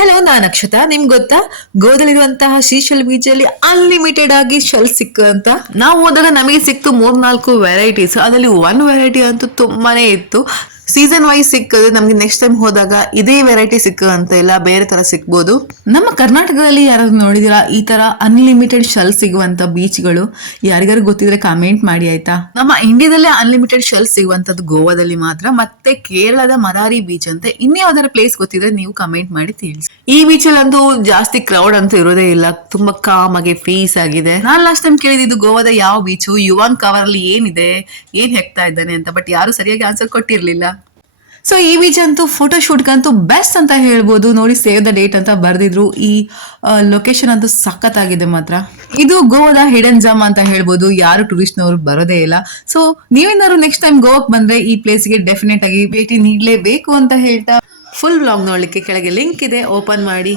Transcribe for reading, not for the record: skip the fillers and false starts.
Hello, ನಾನು ಅಕ್ಷತಾ. ನಿಮ್ಗೆ ಗೊತ್ತಾ, ಗೋದಲ್ಲಿರುವಂತಹ ಸೀಶೆಲ್ ಬೀಚ್ ಅಲ್ಲಿ ಅನ್ಲಿಮಿಟೆಡ್ ಆಗಿ ಶೆಲ್ ಸಿಕ್ಕು ಅಂತ. ನಾವು ಹೋದಾಗ ನಮಗೆ ಸಿಕ್ತು 3-4 ವೆರೈಟೀಸ್. ಅದರಲ್ಲಿ ಒನ್ ವೆರೈಟಿ ಅಂತೂ ತುಂಬಾನೇ ಇತ್ತು. ಸೀಸನ್ ವೈಸ್ ಸಿಕ್ಕದು. ನಮ್ಗೆ ನೆಕ್ಸ್ಟ್ ಟೈಮ್ ಹೋದಾಗ ಇದೇ ವೆರೈಟಿ ಸಿಕ್ಕ ಅಂತ ಇಲ್ಲ, ಬೇರೆ ತರ ಸಿಕ್ಬೋದು. ನಮ್ಮ ಕರ್ನಾಟಕದಲ್ಲಿ ಯಾರಾದ್ರು ನೋಡಿದಿರಾ ಈ ತರ ಅನ್ಲಿಮಿಟೆಡ್ ಶೆಲ್ ಸಿಗುವಂತ ಬೀಚ್ಗಳು? ಯಾರಿಗಾರು ಗೊತ್ತಿದ್ರೆ ಕಾಮೆಂಟ್ ಮಾಡಿ ಆಯ್ತಾ. ನಮ್ಮ ಇಂಡಿಯಾದಲ್ಲೇ ಅನ್ಲಿಮಿಟೆಡ್ ಶೆಲ್ ಸಿಗುವಂತದ್ದು ಗೋವಾದಲ್ಲಿ ಮಾತ್ರ, ಮತ್ತೆ ಕೇರಳದ ಮರಾರಿ ಬೀಚ್ ಅಂತ. ಇನ್ಯಾವುದಾರ ಪ್ಲೇಸ್ ಗೊತ್ತಿದ್ರೆ ನೀವು ಕಮೆಂಟ್ ಮಾಡಿ ತಿಳಿಸಿ. ಈ ಬೀಚ್ ಅಲ್ಲಿ ಅಂತೂ ಜಾಸ್ತಿ ಕ್ರೌಡ್ ಅಂತೂ ಇರೋದೇ ಇಲ್ಲ, ತುಂಬಾ ಕಾಮ್ ಆಗಿ ಪೀಸ್ ಆಗಿದೆ. ನಾನ್ ಲಾಸ್ಟ್ ಟೈಮ್ ಕೇಳಿದ್ದು ಗೋವಾದ ಯಾವ ಬೀಚು, ಯುವಾನ್ ಕವರ್ ಅಲ್ಲಿ ಏನಿದೆ, ಏನ್ ಹೆಕ್ತಾ ಇದ್ದಾನೆ ಅಂತ, ಬಟ್ ಯಾರು ಸರಿಯಾಗಿ ಆನ್ಸರ್ ಕೊಟ್ಟಿರ್ಲಿಲ್ಲ. ಸೊ ಈ ಬೀಚ್ ಅಂತೂ ಫೋಟೋ ಶೂಟ್ಗಂತೂ ಬೆಸ್ಟ್ ಅಂತ ಹೇಳ್ಬೋದು. ನೋಡಿ, ಸೇವ್ ದ ಡೇಟ್ ಅಂತ ಬರ್ದಿದ್ರು. ಈ ಲೊಕೇಶನ್ ಅಂತೂ ಸಖತ್ತಾಗಿದೆ ಮಾತ್ರ. ಇದು ಗೋವಾದ ಹಿಡನ್ ಜಾಮ್ ಅಂತ ಹೇಳ್ಬೋದು. ಯಾರು ಟೂರಿಸ್ಟ್ನವರು ಬರೋದೇ ಇಲ್ಲ. ಸೊ ನೀವೇನಾದ್ರು ನೆಕ್ಸ್ಟ್ ಟೈಮ್ ಗೋವಾಕ್ ಬಂದ್ರೆ ಈ ಪ್ಲೇಸ್ಗೆ ಡೆಫಿನೆಟ್ ಆಗಿ ಭೇಟಿ ನೀಡಲೇಬೇಕು ಅಂತ ಹೇಳ್ತಾ, ಫುಲ್ ವ್ಲಾಗ್ ನೋಡ್ಲಿಕ್ಕೆ ಕೆಳಗೆ ಲಿಂಕ್ ಇದೆ, ಓಪನ್ ಮಾಡಿ